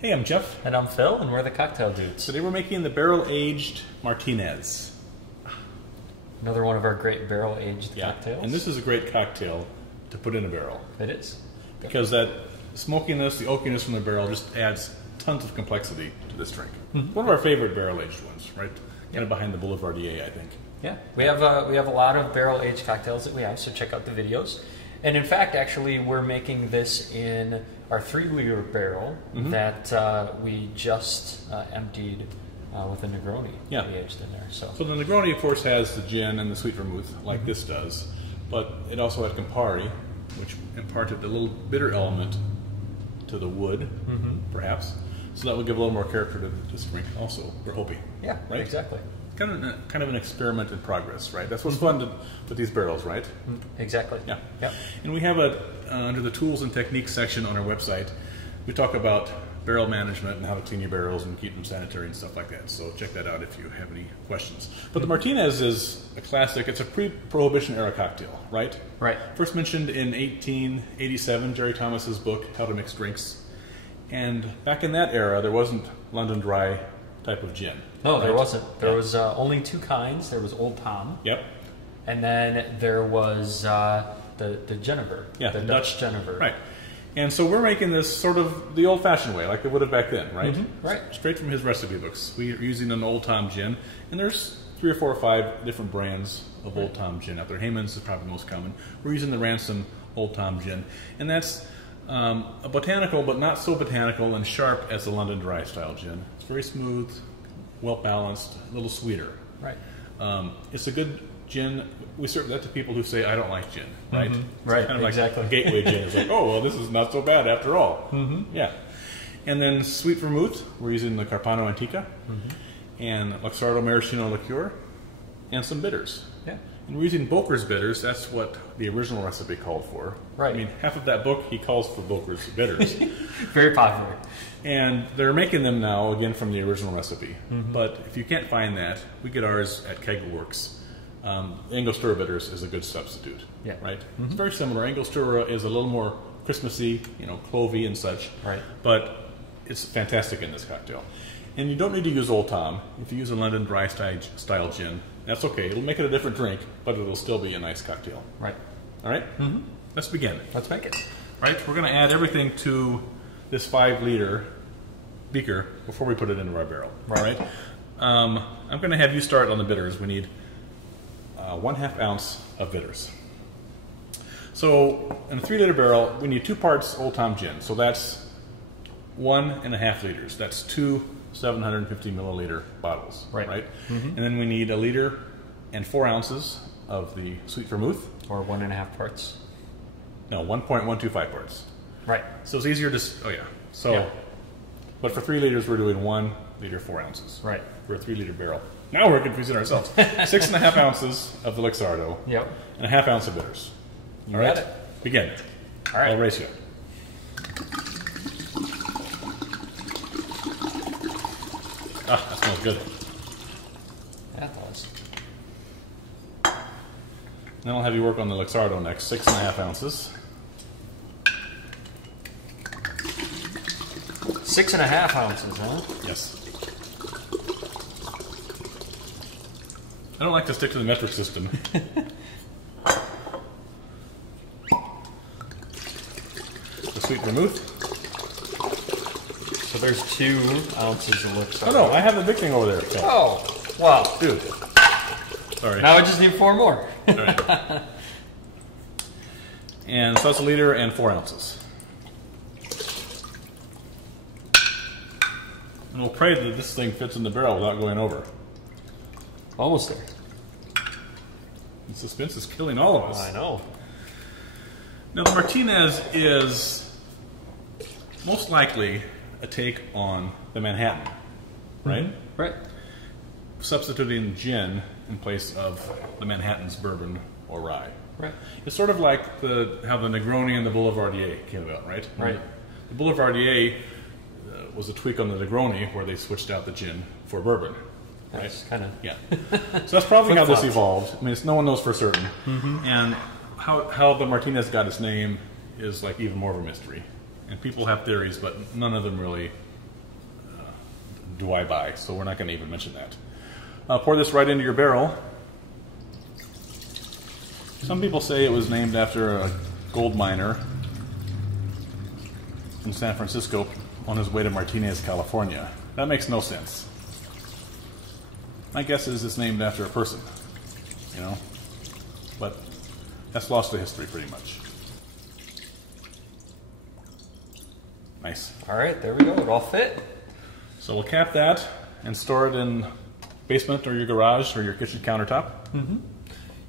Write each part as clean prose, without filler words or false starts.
Hey, I'm Jeff. And I'm Phil, and we're the Cocktail Dudes. Today we're making the barrel-aged Martinez. Another one of our great barrel-aged cocktails. And this is a great cocktail to put in a barrel. It is. Because that smokiness, the oakiness from the barrel just adds tons of complexity to this drink. Mm-hmm. One of our favorite barrel-aged ones, right? Kind of behind the Boulevardier, I think. Yeah, we have a lot of barrel-aged cocktails that we have, so check out the videos. And in fact, actually, we're making this in our 3-liter barrel that we just emptied with a Negroni aged in there. So the Negroni, of course, has the gin and the sweet vermouth, like this does, but it also had Campari, which imparted a little bitter element to the wood, perhaps. So that would give a little more character to this drink. Also, we're hoping. Yeah, right? Exactly. Kind of an experiment in progress, right? That's what's fun with these barrels, right? Exactly. Yeah. Yep. And we have under the tools and techniques section on our website, we talk about barrel management and how to clean your barrels and keep them sanitary and stuff like that. So check that out if you have any questions. But the Martinez is a classic. It's a pre-prohibition era cocktail, right? Right. First mentioned in 1887, Jerry Thomas's book, How to Mix Drinks. And back in that era, there wasn't London Dry type of gin. No, there wasn't. There was only 2 kinds. There was Old Tom. Yep. And then there was the Genever. Yeah, the Dutch Genever. Right. And so we're making this sort of the old-fashioned way, like they would have back then, right? Right. Straight from his recipe books. We're using an Old Tom gin, and there's 3 or 4 or 5 different brands of Old Tom gin out there. Heyman's is probably the most common. We're using the Ransom Old Tom gin, and that's a botanical, but not so botanical and sharp as the London Dry style gin. It's very smooth, well-balanced, a little sweeter. Right. It's a good gin. We serve that to people who say, I don't like gin, right? Right, Kind of exactly. like a gateway gin. It's like, oh, well, this is not so bad after all. Yeah. And then sweet vermouth, we're using the Carpano Antica, and Luxardo Maraschino liqueur, and some bitters. Yeah. And we're using Boker's bitters. That's what the original recipe called for. Right. I mean, half of that book, he calls for Boker's bitters. Very popular. And they're making them now, again, from the original recipe. But if you can't find that, we get ours at Kegelworks. Angostura bitters is a good substitute, right? It's very similar. Angostura is a little more Christmassy, clovey and such. Right. But it's fantastic in this cocktail. And you don't need to use Old Tom. If you use a London Dry style gin, that's okay. It'll make it a different drink, but it'll still be a nice cocktail. Right. All right? Let's begin. Let's make it. Right? We're going to add everything to this 5-liter beaker before we put it into our barrel. Right. I'm going to have you start on the bitters. We need 1/2 ounce of bitters. So in a 3-liter barrel, we need 2 parts Old Tom gin. So that's 1.5 liters. That's 2 750 milliliter bottles. Right. And then we need 1 liter and 4 ounces of the sweet vermouth. Or 1.5 parts. No, 1.125 parts. Right. So it's easier to, but for 3 liters, we're doing 1 liter, 4 ounces. Right. For a 3-liter barrel. Now we're confusing ourselves. 6.5 ounces of the Luxardo. Yep. And 1/2 ounce of bitters. You All right? got it. Begin. All right. I'll race you. Ah, that smells good. That does. Then I'll have you work on the Luxardo next. 6.5 ounces. 6.5 ounces, huh? Yes. I don't like to stick to the metric system. The sweet vermouth. So there's 2 ounces of Luxardo. Oh no, I have the big thing over there. So. Oh, wow. Dude. Sorry. Now I just need 4 more. All right. And so that's 1 liter and 4 ounces. And we'll pray that this thing fits in the barrel without going over. Almost there. The suspense is killing all of us. I know. Now the Martinez is most likely a take on the Manhattan, right? Right. Substituting gin in place of the Manhattan's bourbon or rye. Right. It's sort of like how the Negroni and the Boulevardier came about, right? Right. The Boulevardier was a tweak on the Negroni where they switched out the gin for bourbon. Right? That's kind of... Yeah. So that's probably how this evolved. I mean, no one knows for certain. And how the Martinez got its name is like even more of a mystery. And people have theories, but none of them really do I buy, so we're not going to even mention that. Pour this right into your barrel. Some people say it was named after a gold miner in San Francisco on his way to Martinez, California. That makes no sense. My guess is it's named after a person, you know, but that's lost to history pretty much. Nice. All right, there we go. It all fit. So we'll cap that and store it in basement or your garage or your kitchen countertop. Mm-hmm.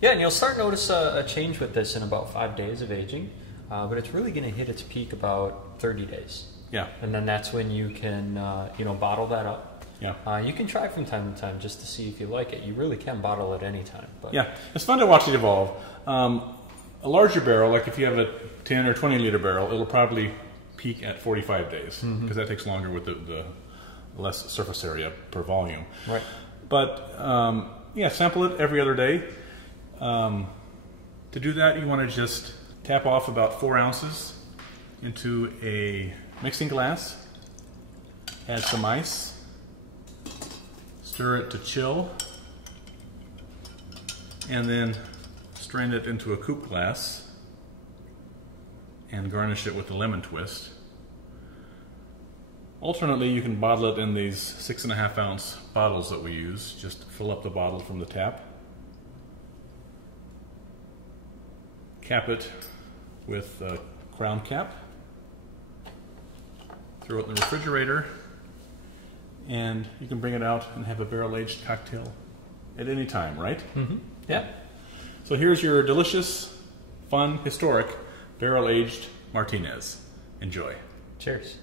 Yeah, and you'll start to notice a change with this in about 5 days of aging, but it's really going to hit its peak about 30 days. Yeah. And then that's when you can, bottle that up. Yeah. You can try from time to time just to see if you like it. You really can bottle it any time. But yeah, it's fun to watch it evolve. A larger barrel, like if you have a 10 or 20 liter barrel, it'll probably peak at 45 days because that takes longer with the less surface area per volume. Right. But sample it every other day. To do that, you want to just tap off about 4 ounces into a mixing glass, add some ice, stir it to chill, and then strain it into a coupe glass and garnish it with a lemon twist. Alternately, you can bottle it in these 6.5 ounce bottles that we use. Just fill up the bottle from the tap, cap it with a crown cap, throw it in the refrigerator, and you can bring it out and have a barrel-aged cocktail at any time, right? Mm-hmm. Yeah. So here's your delicious, fun, historic, barrel-aged Martinez. Enjoy. Cheers.